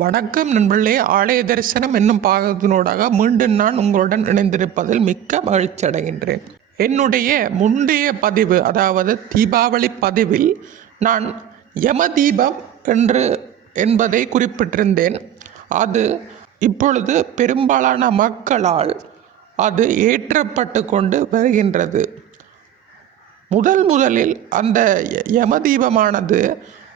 வணக்கம் நண்பர்களே ஆலய தரிசனம் என்னும் பாகத்தினூடாக மீண்டும் நான் உங்களுடன் இணைந்திருப்பதில் மிக்க மகிழ்ச்சி அடைகின்றேன். என்னுடைய முந்தைய பதிவு அதாவது தீபாவளி பதிவில் நான் யம தீபம் என்று என்பதை குறிப்பிட்டிருந்தேன். அது இப்பொழுது பெரும்பாலான மக்களால் அது ஏற்றப்பட்டு கொண்டு வருகின்றது. முதல் முதலில் அந்த யம தீபமானது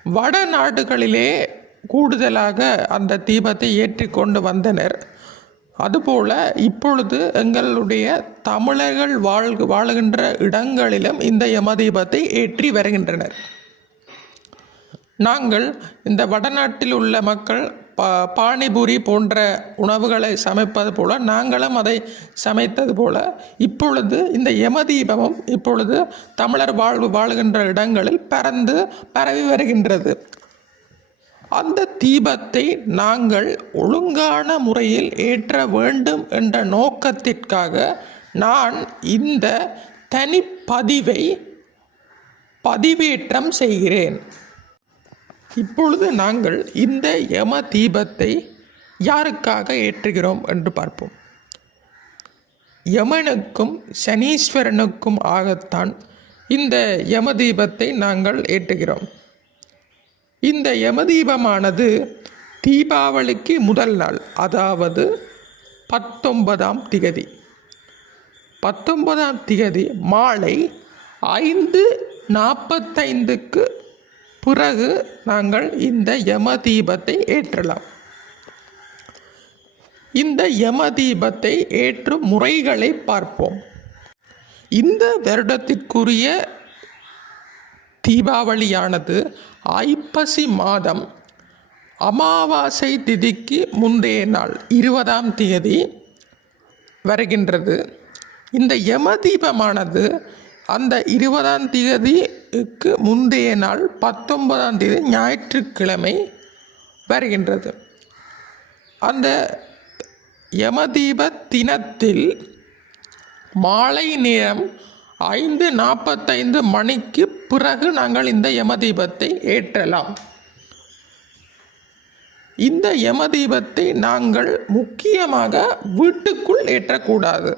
வட நாடுகளிலே கூடுதலாக அந்த தீபத்தை ஏற்றி கொண்டு வந்தனர். அதுபோல இப்பொழுது எங்களுடைய தமிழர்கள் வாழ் வாழுகின்ற இடங்களிலும் இந்த யமதீபத்தை ஏற்றி வருகின்றனர். நாங்கள் இந்த வடநாட்டில் உள்ள மக்கள் பா பானிபூரி போன்ற உணவுகளை சமைப்பது போல நாங்களும் அதை சமைத்தது போல இப்பொழுது இந்த யமதீபமும் இப்பொழுது தமிழர் வாழ்வு வாழுகின்ற இடங்களில் பறந்து பரவி வருகின்றது. அந்த தீபத்தை நாங்கள் ஒழுங்கான முறையில் ஏற்ற வேண்டும் என்ற நோக்கத்திற்காக நான் இந்த தனிப்பதிவை பதிவேற்றம் செய்கிறேன். இப்பொழுது நாங்கள் இந்த யம தீபத்தை யாருக்காக ஏற்றுகிறோம் என்று பார்ப்போம். யமனுக்கும் சனீஸ்வரனுக்கும் ஆகத்தான் இந்த யம தீபத்தை நாங்கள் ஏற்றுகிறோம். இந்த யமதீபமானது தீபாவளிக்கு முதல் நாள் அதாவது பத்தொன்பதாம் திகதி. பத்தொன்பதாம் திகதி மாலை ஐந்து நாற்பத்தைந்துக்கு பிறகு நாங்கள் இந்த யம தீபத்தை ஏற்றலாம். இந்த யம தீபத்தை ஏற்றும் முறைகளை பார்ப்போம். இந்த வருடத்திற்குரிய தீபாவளியானது ஐப்பசி மாதம் அமாவாசை திதிக்கு முந்தைய நாள் இருபதாம் தேதி வருகின்றது. இந்த யம தீபமானது அந்த இருபதாம் தேதிக்கு முந்தைய நாள் பத்தொன்பதாம் தேதி ஞாயிற்றுக்கிழமை வருகின்றது. அந்த யமதீப தினத்தில் மாலை நேரம் ஐந்து நாற்பத்தைந்து மணிக்கு பிறகு நாங்கள் இந்த யமதீபத்தை ஏற்றலாம். இந்த யமதீபத்தை நாங்கள் முக்கியமாக வீட்டுக்குள் ஏற்றக்கூடாது.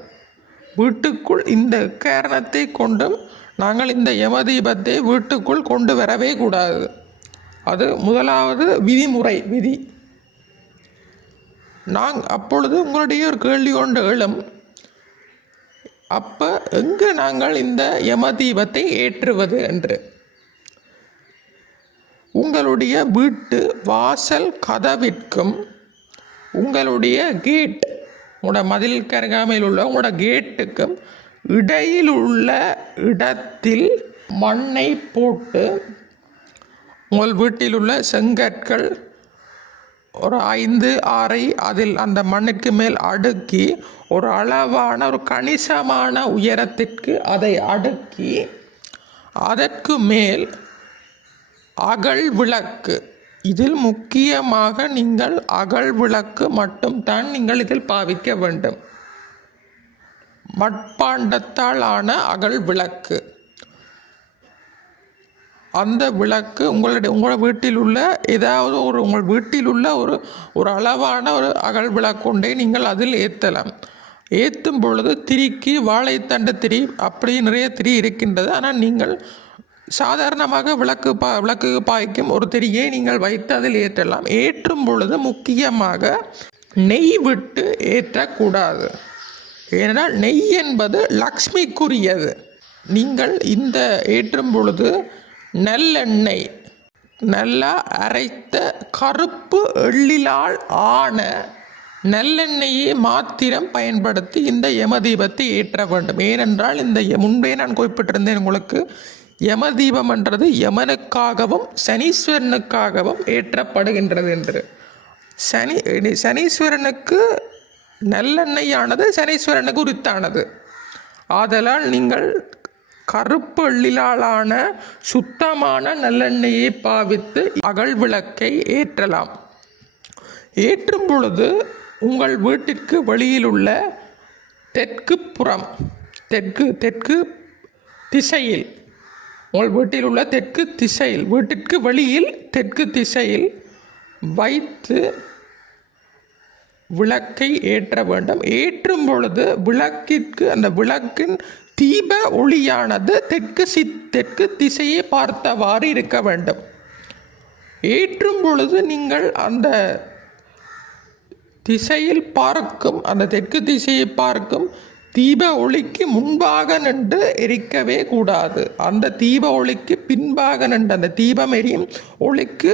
வீட்டுக்குள் இந்த காரணத்தை கொண்டும் நாங்கள் இந்த யமதீபத்தை வீட்டுக்குள் கொண்டு வரவே கூடாது. அது முதலாவது விதிமுறை விதி. நாங் அப்பொழுது உங்களுடைய ஒரு கேள்வி கொண்டு எழும். அப்போ எங்கே நாங்கள் இந்த யமதீபத்தை ஏற்றுவது என்று? உங்களுடைய வீட்டு வாசல் கதவிற்கும் உங்களுடைய கேட் உங்களோட மதில் கருகாமையில் உள்ள உங்களோட கேட்டுக்கும் இடையில் உள்ள இடத்தில் மண்ணை போட்டு உங்கள் வீட்டில் உள்ள செங்கற்கள் ஒரு ஐந்து ஆறை அதில் அந்த மண்ணுக்கு மேல் அடுக்கி ஒரு அளவான ஒரு கணிசமான உயரத்திற்கு அதை அடுக்கி அதற்கு மேல் அகல் விளக்கு. இதில் முக்கியமாக நீங்கள் அகல் விளக்கு மட்டும்தான் நீங்கள் இதில் பாவிக்க வேண்டும். மட்பாண்டத்தால் ஆன அகல் விளக்கு. அந்த விளக்கு உங்களுடைய உங்களோட வீட்டில் உள்ள ஏதாவது ஒரு உங்கள் வீட்டில் உள்ள ஒரு ஒரு அளவான ஒரு அகல் விளக்கொண்டே நீங்கள் அதில் ஏற்றலாம் ஏற்றும் பொழுது திரிக்கு வாழைத்தண்டு திரி அப்படி நிறைய திரி இருக்கின்றது. ஆனால் நீங்கள் சாதாரணமாக விளக்கு பா விளக்கு பாய்க்கும் ஒரு திரியை நீங்கள் வைத்து அதில் ஏற்றலாம். ஏற்றும் பொழுது முக்கியமாக நெய் விட்டு ஏற்றக்கூடாது. ஏனென்றால் நெய் என்பது லக்ஷ்மிக்குரியது. நீங்கள் இந்த ஏற்றும் பொழுது நல்லெண்ணெய். நல்லா அரைத்த கருப்பு எள்ளிலால் ஆன நல்லெண்ணெயை மாத்திரம் பயன்படுத்தி இந்த யமதீபத்தை ஏற்ற வேண்டும். ஏனென்றால் இந்த முன்பே நான் குறிப்பிட்டிருந்தேன் உங்களுக்கு யமதீபம் என்றது யமனுக்காகவும் சனீஸ்வரனுக்காகவும் ஏற்றப்படுகின்றது என்று. சனி சனீஸ்வரனுக்கு நல்லெண்ணெயானது சனீஸ்வரனுக்கு உரித்தானது. ஆதலால் நீங்கள் கருப்பு எள்ளிலாலான சுத்தமான நல்லெண்ணெயை பாவித்து அகல் விளக்கை ஏற்றலாம். ஏற்றும் பொழுது உங்கள் வீட்டிற்கு வெளியில் உள்ள தெற்கு புறம் தெற்கு தெற்கு திசையில் உங்கள் வீட்டில் உள்ள தெற்கு திசையில் வீட்டிற்கு வெளியில் தெற்கு திசையில் வைத்து விளக்கை ஏற்ற வேண்டும். ஏற்றும் பொழுது விளக்கிற்கு அந்த விளக்கின் தீப ஒளியானது தெற்கு சி தெற்கு திசையை பார்த்தவாறு இருக்க வேண்டும். ஏற்றும் பொழுது நீங்கள் அந்த திசையில் பார்க்கும் அந்த தெற்கு திசையை பார்க்கும் தீப ஒளிக்கு முன்பாக நின்று எரிக்கவே கூடாது. அந்த தீப ஒளிக்கு பின்பாக நின்று அந்த தீபம் எரியும் ஒளிக்கு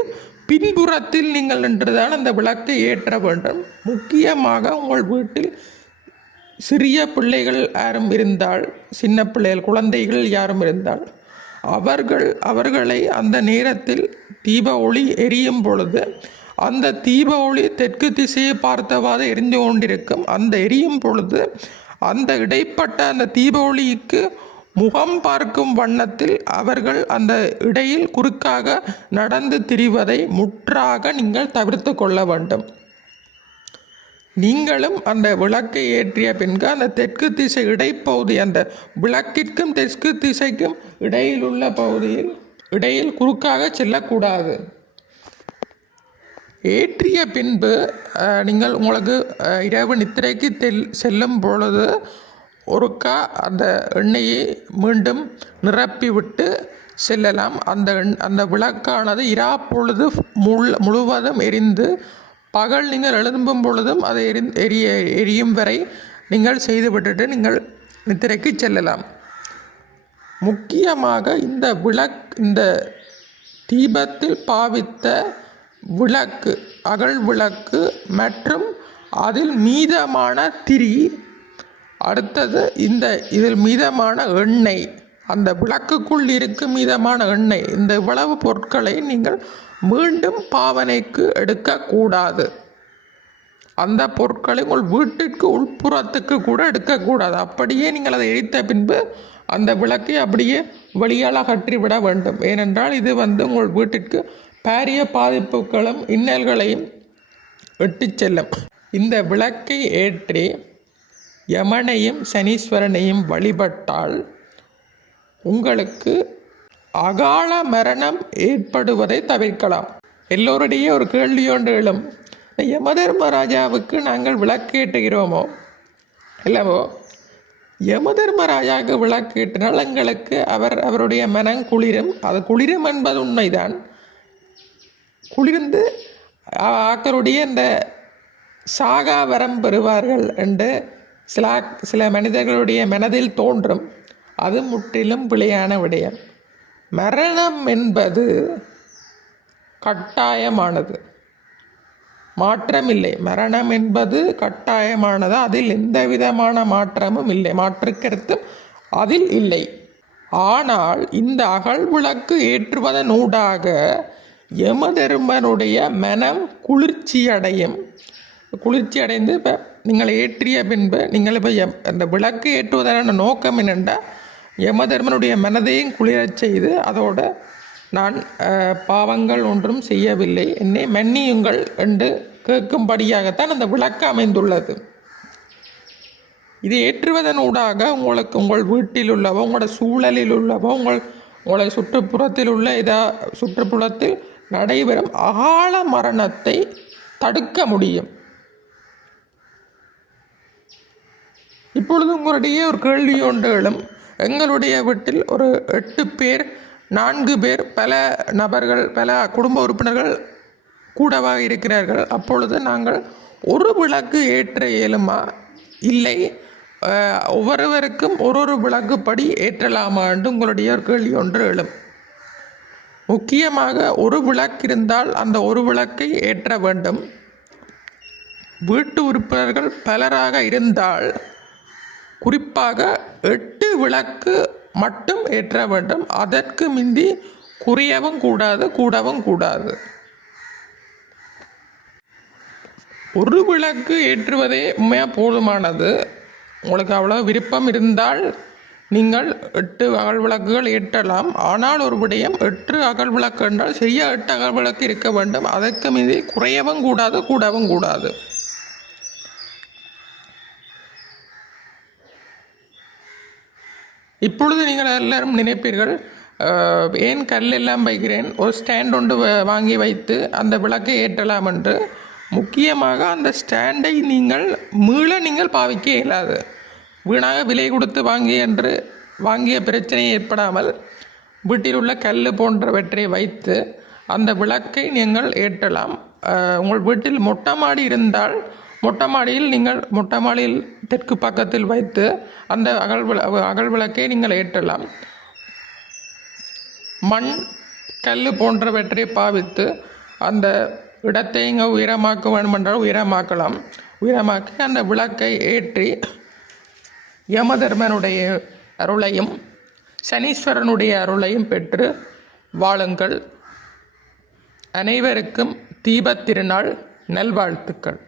பின்புறத்தில் நீங்கள் நின்றுதான் அந்த விளக்கை ஏற்ற வேண்டும். முக்கியமாக உங்கள் வீட்டில் சிறிய பிள்ளைகள் யாரும் இருந்தால் சின்ன பிள்ளைகள் குழந்தைகள் யாரும் இருந்தால் அவர்கள் அவர்களை அந்த நேரத்தில் தீப ஒளி எரியும் பொழுது அந்த தீப ஒளி தெற்கு திசையை பார்த்தவாறு எரிந்து கொண்டிருக்கும். அந்த எரியும் பொழுது அந்த இடைப்பட்ட அந்த தீப ஒளிக்கு முகம் பார்க்கும் வண்ணத்தில் அவர்கள் அந்த இடையில் குறுக்காக நடந்து திரிவதை முற்றாக நீங்கள் தவிர்த்து கொள்ள வேண்டும். நீங்களும் அந்த விளக்கை ஏற்றிய பின்பு அந்த தெற்கு திசை இடைப்பகுதி அந்த விளக்கிற்கும் தெற்கு திசைக்கும் இடையில் உள்ள பகுதியில் இடையில் குறுக்காக செல்லக்கூடாது. ஏற்றிய பின்பு நீங்கள் உங்களுக்கு இரவு நித்திரைக்கு தெல் செல்லும் பொழுது ஒருக்கா அந்த எண்ணெயை மீண்டும் நிரப்பிவிட்டு செல்லலாம். அந்த எண் அந்த விளக்கானது இரா பொழுது முழு முழுவதும் எரிந்து பகல் நீங்கள் எழும்பும் பொழுதும் அதை எரி எரிய எரியும் வரை நீங்கள் செய்து விட்டுட்டு நீங்கள் நித்திரைக்கு செல்லலாம். முக்கியமாக இந்த விளக் இந்த தீபத்தில் பாவித்த விளக்கு அகல் விளக்கு மற்றும் அதில் மீதமான திரி அடுத்தது இந்த இதில் மீதமான எண்ணெய் அந்த விளக்குக்குள் இருக்கும் மீதமான எண்ணெய் இந்த இவ்வளவு பொருட்களை நீங்கள் மீண்டும் பாவனைக்கு எடுக்கக்கூடாது அந்த பொருட்களை உங்கள் வீட்டிற்கு உட்புறத்துக்கு கூட எடுக்கக்கூடாது அப்படியே நீங்கள் அதை எரித்த பின்பு அந்த விளக்கை அப்படியே வெளியால் அகற்றி விட வேண்டும். ஏனென்றால் இது வந்து உங்கள் வீட்டிற்கு பாரிய பாதிப்புகளும் இன்னல்களையும் இட்டுச் செல்லும். இந்த விளக்கை ஏற்றி யமனையும் சனீஸ்வரனையும் வழிபட்டால் உங்களுக்கு அகால மரணம் ஏற்படுவதை தவிர்க்கலாம். எல்லோருடைய ஒரு கேள்வி ஒன்று எழும். யமதர்மராஜாவுக்கு நாங்கள் விளக்கேட்டுகிறோமோ இல்லவோ? யமதர்மராஜாவுக்கு விளக்கேட்டினால் எங்களுக்கு அவர் அவருடைய மனம் குளிரும். அது குளிரும் என்பது உண்மைதான். குளிர்ந்து ஆக்கருடைய இந்த சாகா வரம் பெறுவார்கள் என்று சில சில மனிதர்களுடைய மனதில் தோன்றும். அது முற்றிலும் பிழையான விடயம். மரணம் என்பது கட்டாயமானது. மாற்றமில்லை. மரணம் என்பது கட்டாயமானது. அதில் எந்த விதமான மாற்றமும் இல்லை. மாற்றுக்கருத்தும் அதில் இல்லை. ஆனால் இந்த அகல் விளக்கு ஏற்றுவதன் ஊடாக யமதர்மனுடைய மனம் குளிர்ச்சி அடையும் குளிர்ச்சி அடைந்து இப்போ நீங்கள் ஏற்றிய பின்பு நீங்கள் இப்போ அந்த விளக்கு ஏற்றுவதற்கான நோக்கம் என்னென்றால் யமதர்மனுடைய மனதையும் குளிரச் செய்து அதோடு நான் பாவங்கள் ஒன்றும் செய்யவில்லை. என்னை மன்னியுங்கள் என்று கேட்கும்படியாகத்தான் அந்த விளக்கு அமைந்துள்ளது. இது ஏற்றுவதன் ஊடாக உங்களுக்கு உங்கள் வீட்டில் உள்ளவோ உங்களோட சூழலில் உள்ளவோ உங்கள் உங்களை சுற்றுப்புறத்தில் உள்ள இதா சுற்றுப்புறத்தில் நடைபெறும் அகால மரணத்தை தடுக்க முடியும். இப்பொழுது உங்களுடைய ஒரு கேள்வி ஒன்று எழும். எங்களுடைய வீட்டில் ஒரு எட்டு பேர் நான்கு பேர் பல நபர்கள் பல குடும்ப உறுப்பினர்கள் கூடவாக இருக்கிறார்கள். அப்பொழுது நாங்கள் ஒரு விளக்கு ஏற்ற இயலுமா? இல்லை. ஒவ்வொருவருக்கும் ஒரு ஒரு விளக்குப்படி ஏற்றலாமா என்று உங்களுடைய கேள்வி ஒன்று எழும். முக்கியமாக ஒரு விளக்கு இருந்தால் அந்த ஒரு விளக்கை ஏற்ற வேண்டும். வீட்டு உறுப்பினர்கள் பலராக இருந்தால் குறிப்பாக எட்டு விளக்கு மட்டும் ஏற்ற வேண்டும். அதற்கு மிந்தி குறையவும் கூடாது கூடவும் கூடாது. ஒரு விளக்கு ஏற்றுவதே உண்மையாக போதுமானது? உங்களுக்கு அவ்வளோ விருப்பம் இருந்தால் நீங்கள் எட்டு அகல் விளக்குகள் ஏற்றலாம். ஆனால் ஒரு விடயம் எட்டு அகல் விளக்கு என்றால் சரியாக எட்டு அகல் விளக்கு இருக்க வேண்டும். அதற்கு மீது குறையவும் கூடாது கூடவும் கூடாது. இப்பொழுது நீங்கள் எல்லாரும் நினைப்பீர்கள் ஏன் கல் எல்லாம் வைக்கிறேன்? ஒரு ஸ்டாண்ட் ஒன்று வ- வாங்கி வைத்து அந்த விளக்கை ஏற்றலாம் என்று. முக்கியமாக அந்த ஸ்டாண்டை நீங்கள் மீள நீங்கள் பாவிக்க இயலாது. வீணாக விலை கொடுத்து வாங்கி என்று வாங்கிய பிரச்சனை ஏற்படாமல் வீட்டில் உள்ள கல் போன்றவற்றை வைத்து அந்த விளக்கை நீங்கள் ஏற்றலாம். உங்கள் வீட்டில் மொட்டை மாடி இருந்தால் மொட்டை மாடியில் நீங்கள் மொட்டை மாடியில் தெற்கு பக்கத்தில் வைத்து அந்த அகல் அகழ்விளக்கை அகல் நீங்கள் ஏற்றலாம். மண் கல் போன்றவற்றை பாவித்து அந்த இடத்தை இங்கே உயரமாக்க வேண்டுமென்றால் உயரமாக்கலாம். உயரமாக்கி அந்த விளக்கை ஏற்றி யமதர்மனுடைய அருளையும் சனீஸ்வரனுடைய அருளையும் பெற்று வாழுங்கள். அனைவருக்கும் தீபத் திருநாள் நல்வாழ்த்துக்கள்.